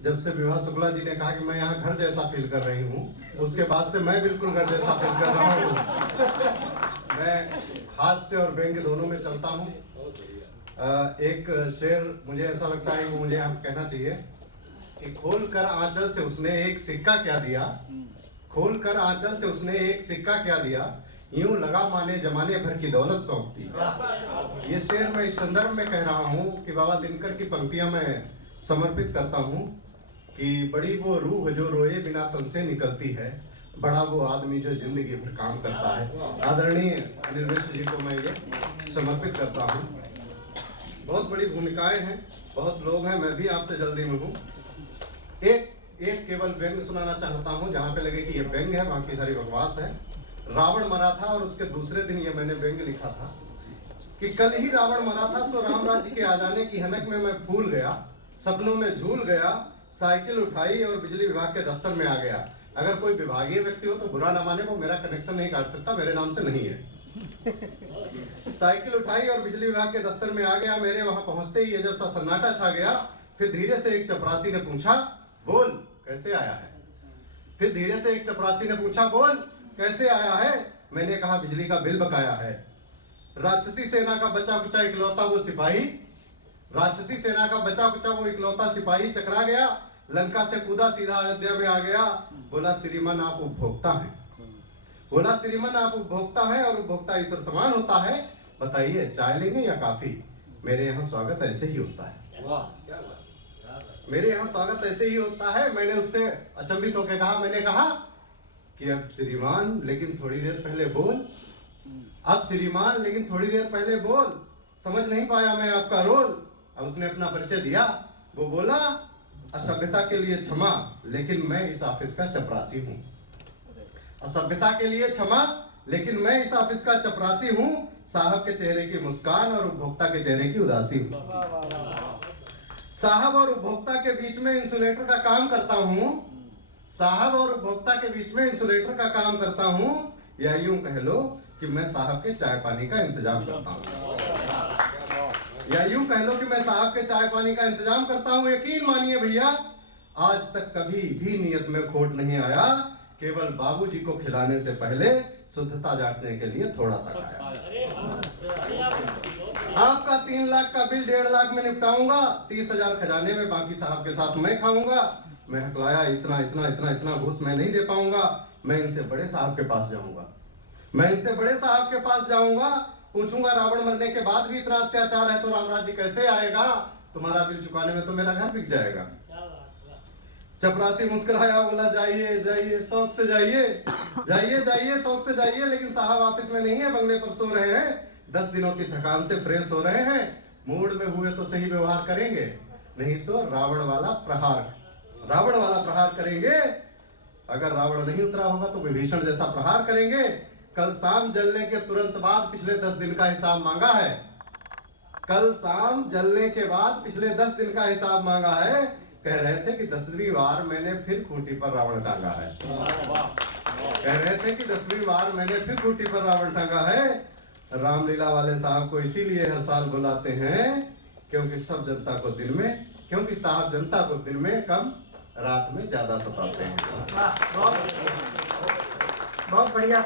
जब से विभा शुक्ला जी ने कहा कि मैं यहाँ घर जैसा फील कर रही हूँ, उसके बाद से मैं बिल्कुल घर जैसा फील कर रहा हूँ। मैं हास्य और व्यंग दोनों में चलता हूँ। एक शेर मुझे ऐसा लगता है कि मुझे यहाँ कहना चाहिए कि खोल कर आंचल से उसने एक सिक्का क्या दिया, खोल कर आंचल से उसने एक सिक्का क्या दिया, यूं लगा माने जमाने भर की दौलत सौंप दी। ये शेर मैं इस संदर्भ में कह रहा हूँ कि बाबा दिनकर की पंक्तियां मैं समर्पित करता हूँ कि बड़ी वो रूह जो रोए बिना तन से निकलती है, बड़ा वो आदमी जो जिंदगी भर काम करता है। आदरणीय अनिल मिश्र जी को मैं ये समर्पित करता हूँ। बहुत बड़ी भूमिकाएं हैं, बहुत लोग हैं, मैं भी आपसे जल्दी में हूँ। एक केवल व्यंग सुनाना चाहता हूँ, जहाँ पे लगे कि ये व्यंग है, बाकी सारी बकवास है। रावण मरा था और उसके दूसरे दिन ये मैंने व्यंग लिखा था कि कल ही रावण मरा था, सो राम राज्य के आ जाने की हनक में मैं भूल गया, सपनों में झूल गया, साइकिल उठाई और बिजली विभाग के दफ्तर में आ गया। अगर कोई विभागीय व्यक्ति हो तो बुरा ना माने, वो मेरा कनेक्शन नहीं काट सकता, मेरे नाम से नहीं है। साइकिल उठाई और बिजली विभाग के दफ्तर में आ गया। मेरे वहां पहुंचते ही अजब सा सन्नाटा छा गया। फिर धीरे से एक चपरासी ने पूछा, बोल कैसे आया है। फिर धीरे से एक चपरासी ने पूछा, बोल कैसे आया है। मैंने कहा बिजली का बिल बकाया है। राक्षसी सेना का बचा कुचा इकलौता वो सिपाही, राक्षसी सेना का बचा कुचा वो इकलौता सिपाही चकरा गया, लंका से कूदा सीधा अयोध्या में आ गया। बोला श्रीमान आप उपभोक्ता हैं, बोला श्रीमान आप उपभोक्ता हैं और उपभोक्ता ईश्वर समान होता है। बताइए चाय लेंगे या काफी। मेरे यहाँ स्वागत ऐसे ही होता है। वाह क्या बात। मेरे यहाँ स्वागत ऐसे ही होता है। मैंने उससे अचंभित होकर कहा, मैंने कहा कि अब श्रीमान लेकिन थोड़ी देर पहले बोल, अब श्रीमान लेकिन थोड़ी देर पहले बोल, समझ नहीं पाया मैं आपका रोल। अब उसने अपना परिचय दिया। वो बोला, असभ्यता के लिए क्षमा लेकिन मैं इस ऑफिस का चपरासी हूँ। असभ्यता के लिए क्षमा लेकिन मैं इस ऑफिस का चपरासी हूँ। साहब के चेहरे की मुस्कान और उपभोक्ता के चेहरे की उदासी हूँ। साहब और उपभोक्ता के बीच में इंसुलेटर का काम करता हूँ। साहब और उपभोक्ता के बीच में इंसुलेटर का काम करता हूँ। या यूं कह लो कि मैं साहब के चाय पानी का इंतजाम करता हूँ। या यूं कह लो कि मैं साहब के चाय पानी का इंतजाम करता हूँ। यकीन मानिए भैया, आज तक कभी भी नियत में खोट नहीं आया। केवल बाबूजी को खिलाने से पहले शुद्धता जांचने के लिए थोड़ा सा खाया। आपका 3 लाख का बिल 1.5 लाख में निपटाऊंगा, 30,000 खजाने में, बाकी साहब के साथ मैं खाऊंगा। मैं हकलाया, इतना इतना इतना इतना घूस मैं नहीं दे पाऊंगा। मैं इनसे बड़े साहब के पास जाऊंगा, मैं इनसे बड़े साहब के पास जाऊंगा। पूछूंगा रावण मरने के बाद भी इतना अत्याचार है तो राम राज्य कैसे आएगा। तुम्हारा बिल चुकाने में तो मेरा घर बिक जाएगा। चपरासी मुस्कुराया, बोला जाइए जाइए शौक से जाइए, जाइए जाइए शौक से जाइए, लेकिन साहब ऑफिस में नहीं है, बंगले पर सो रहे हैं। 10 दिनों की थकान से फ्रेश हो रहे हैं। मूड में हुए तो सही व्यवहार करेंगे, नहीं तो रावण वाला प्रहार करेंगे। अगर रावण नहीं उतरा होगा तो विभीषण जैसा प्रहार करेंगे। कल शाम जलने के तुरंत बाद पिछले 10 दिन का हिसाब मांगा है। कल शाम जलने के बाद पिछले 10 दिन का हिसाब मांगा है। कह रहे थे कि 10वीं बार मैंने फिर खूंटी पर रावण टांगा है। कह रहे थे कि 10वीं बार मैंने फिर खूंटी पर रावण टांगा है। रामलीला वाले साहब को इसीलिए हर साल बुलाते हैं क्योंकि सब जनता को दिल में, क्योंकि साहब जनता को दिन में कम रात में ज्यादा सताते हैं। बहुत बढ़िया।